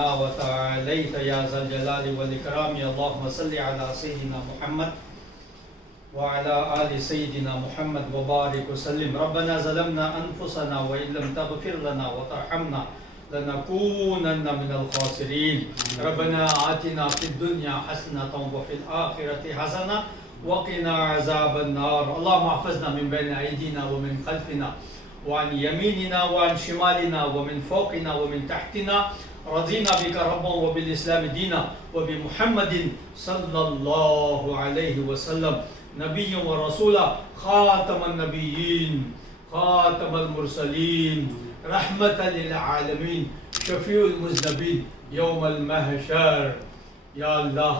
ربنا وتعاليت يا ذا الجلال والإكرام. اللهم صل على سيدنا محمد وعلى آل سيدنا محمد وبارك وسلم. ربنا ظلمنا أنفسنا وإن لم تغفر لنا وترحمنا لنكونن من الخاسرين. ربنا آتنا في الدنيا حسنة وفي الآخرة حسنة وقنا عذاب النار. اللهم احفظنا من بين أيدينا ومن خلفنا وعن يميننا وعن شمالنا ومن فوقنا ومن تحتنا. رضينا بك ربا وبالإسلام دينا وبمحمد صلى الله عليه وسلم نبي ورسولا خاتم النبيين خاتم المرسلين رحمة للعالمين شفیع المذنبین یوم المحشر. یا اللہ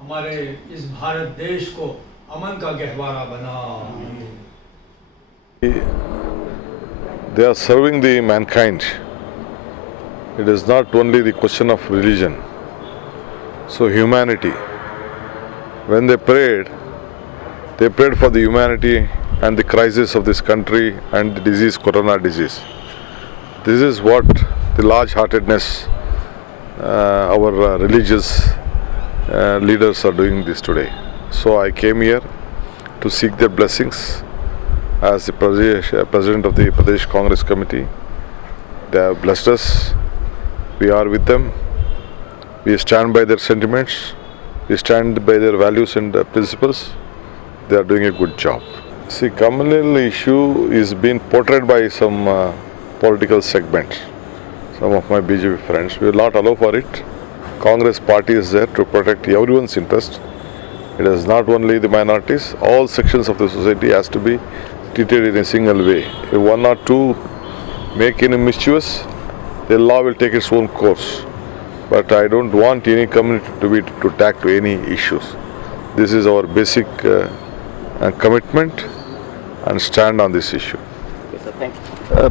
ہمارے اس بھارت دیش کو امن کا گہوارہ بنا. They are serving the mankind. It is not only the question of religion. So humanity. When they prayed for the humanity and the crisis of this country and the disease, corona disease. This is what the large-heartedness our religious leaders are doing this today. So I came here to seek their blessings as the president of the Pradesh Congress Committee. They have blessed us. We are with them. We stand by their sentiments. We stand by their values and principles. They are doing a good job. See, communal issue is being portrayed by some political segments. Some of my BJP friends. We will not allow for it. Congress party is there to protect everyone's interest. It is not only the minorities. All sections of the society has to be treated in a single way. If one or two make any mischievous, the law will take its own course. But I don't want any community to tack to any issues. This is our basic commitment and stand on this issue.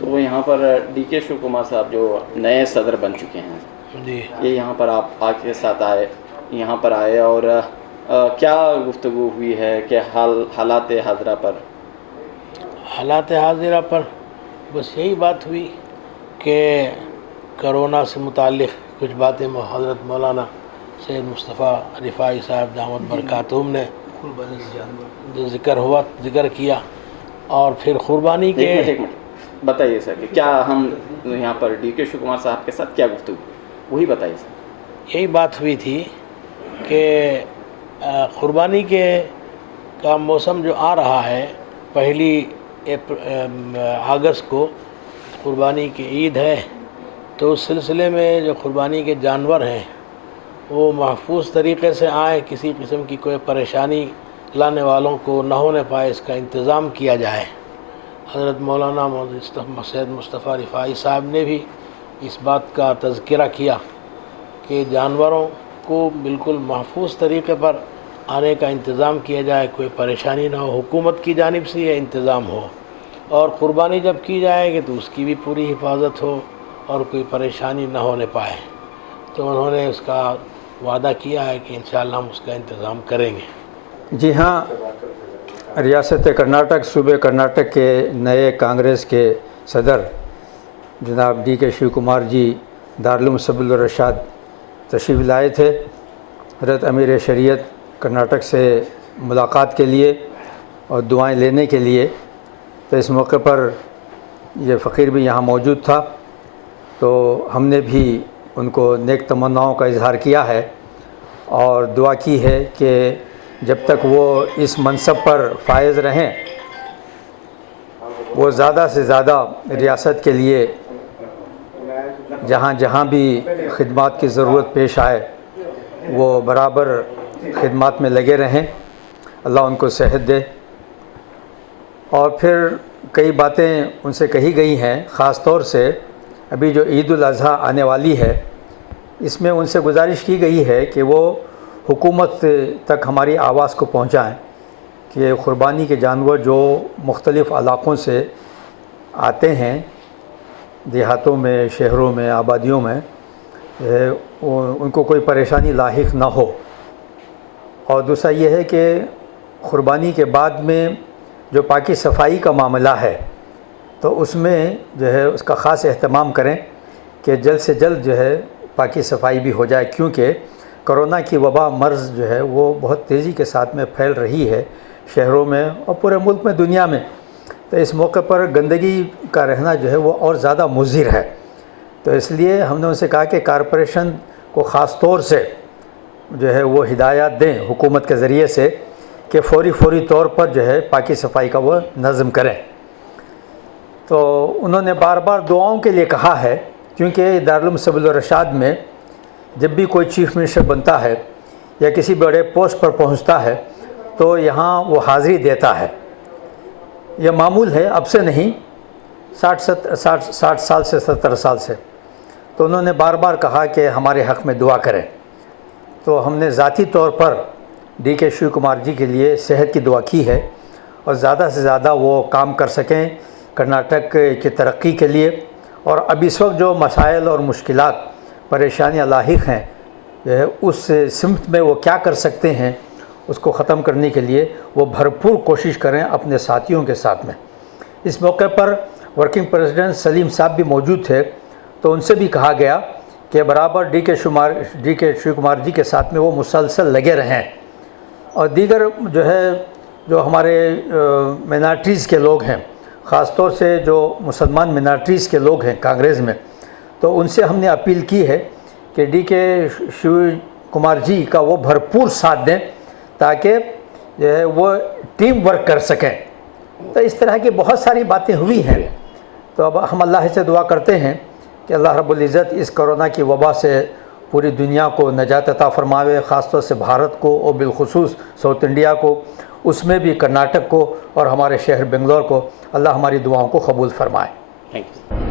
تو یہاں پر D کے شیو کمار صاحب جو نئے صدر بن چکے ہیں، جی یہ یہاں پر آپ کے ساتھ یہاں پر آئے اور کیا گفتگو ہوئی ہے کہ حالات حاضرہ پر؟ حالات حاضرہ پر بس یہی بات ہوئی کہ کرونا سے متعلق کچھ باتیں حضرت مولانا سید مصطفیٰ رفاعی صاحب دامت برکاتہم نے جو ذکر کیا، اور پھر قربانی کے ایک منٹ بتائیے سر کہ کیا ہم یہاں پر ڈی کے شیو کمار صاحب کے ساتھ کیا گفتگو، وہی بتائیے سر۔ یہی بات ہوئی تھی کہ قربانی کا موسم جو آ رہا ہے، 1 اگست کو قربانی کی عید ہے، تو اس سلسلے میں جو قربانی کے جانور ہیں وہ محفوظ طریقے سے آئیں، کسی قسم کی کوئی پریشانی لانے والوں کو نہ ہونے پائے، اس کا انتظام کیا جائے۔ حضرت مولانا سید مصطفیٰ رفاعی صاحب نے بھی اس بات کا تذکرہ کیا کہ جانوروں کو بالکل محفوظ طریقے پر آنے کا انتظام کیا جائے، کوئی پریشانی نہ ہو، حکومت کی جانب سے یہ انتظام ہو، اور قربانی جب کی جائے گی تو اس کی بھی پوری حفاظت ہو اور کوئی پریشانی نہ ہونے پائے۔ تو انہوں نے اس کا وعدہ کیا ہے کہ انشاءاللہ ہم اس کا انتظام کریں گے۔ جی ہاں، ریاست کرناٹک، صوبے کرناٹک کے نئے کانگریس کے صدر جناب ڈی کے شیو کمار جی دارالعلوم سبل الرشاد تشریف لائے تھے حضرت امیر شریعت کرناٹک سے ملاقات کے لیے اور دعائیں لینے کے لیے۔ تو اس موقع پر یہ فقیر بھی یہاں موجود تھا، تو ہم نے بھی ان کو نیک تمناؤں کا اظہار کیا ہے اور دعا کی ہے کہ جب تک وہ اس منصب پر فائز رہیں، وہ زیادہ سے زیادہ ریاست کے لیے جہاں جہاں بھی خدمات کی ضرورت پیش آئے وہ برابر خدمات میں لگے رہیں، اللہ ان کو صحت دے۔ اور پھر کئی باتیں ان سے کہی گئی ہیں، خاص طور سے ابھی جو عید الاضحیٰ آنے والی ہے، اس میں ان سے گزارش کی گئی ہے کہ وہ حکومت تک ہماری آواز کو پہنچائیں کہ قربانی کے جانور جو مختلف علاقوں سے آتے ہیں، دیہاتوں میں، شہروں میں، آبادیوں میں، ان کو کوئی پریشانی لاحق نہ ہو۔ اور دوسرا یہ ہے کہ قربانی کے بعد میں جو پاکی صفائی کا معاملہ ہے تو اس میں جو ہے اس کا خاص اہتمام کریں کہ جلد سے جلد جو ہے پاکی صفائی بھی ہو جائے، کیونکہ کرونا کی وبا مرض جو ہے وہ بہت تیزی کے ساتھ میں پھیل رہی ہے شہروں میں اور پورے ملک میں، دنیا میں۔ تو اس موقع پر گندگی کا رہنا جو ہے وہ اور زیادہ مضر ہے۔ تو اس لیے ہم نے ان سے کہا کہ کارپوریشن کو خاص طور سے جو ہے وہ ہدایات دیں حکومت کے ذریعے سے کہ فوری طور پر جو ہے پاکی صفائی کا وہ نظم کریں۔ تو انہوں نے بار بار دعاؤں کے لیے کہا ہے، کیونکہ دارالعلوم سبل الرشاد میں جب بھی کوئی چیف منسٹر بنتا ہے یا کسی بڑے پوسٹ پر پہنچتا ہے تو یہاں وہ حاضری دیتا ہے، یہ معمول ہے، اب سے نہیں، 60 سال سے 70 سال سے۔ تو انہوں نے بار بار کہا کہ ہمارے حق میں دعا کریں۔ تو ہم نے ذاتی طور پر ڈی کے شیو کمار جی کے لیے صحت کی دعا کی ہے اور زیادہ سے زیادہ وہ کام کر سکیں کرناٹک کی ترقی کے لیے، اور اب اس وقت جو مسائل اور مشکلات، پریشانیاں لاحق ہیں، اس سمت میں وہ کیا کر سکتے ہیں اس کو ختم کرنے کے لیے وہ بھرپور کوشش کریں اپنے ساتھیوں کے ساتھ میں۔ اس موقع پر ورکنگ پریزیڈنٹ سلیم صاحب بھی موجود تھے، تو ان سے بھی کہا گیا کہ برابر ڈی کے شیو کمار جی کے ساتھ میں وہ مسلسل لگے رہیں، اور دیگر جو ہمارے مائنارٹیز کے لوگ ہیں، خاص طور سے جو مسلمان مائنارٹیز کے لوگ ہیں کانگریس میں، تو ان سے ہم نے اپیل کی ہے کہ ڈی کے شیو کمار جی کا وہ بھرپور ساتھ دیں تاکہ جو ہے وہ ٹیم ورک کر سکیں۔ تو اس طرح کی بہت ساری باتیں ہوئی ہیں۔ تو اب ہم اللہ سے دعا کرتے ہیں کہ اللہ رب العزت اس کرونا کی وبا سے پوری دنیا کو نجات عطا فرماوے، خاص طور سے بھارت کو اور بالخصوص ساؤتھ انڈیا کو، اس میں بھی کرناٹک کو اور ہمارے شہر بنگلور کو۔ اللہ ہماری دعاؤں کو قبول فرمائے۔ Thank you.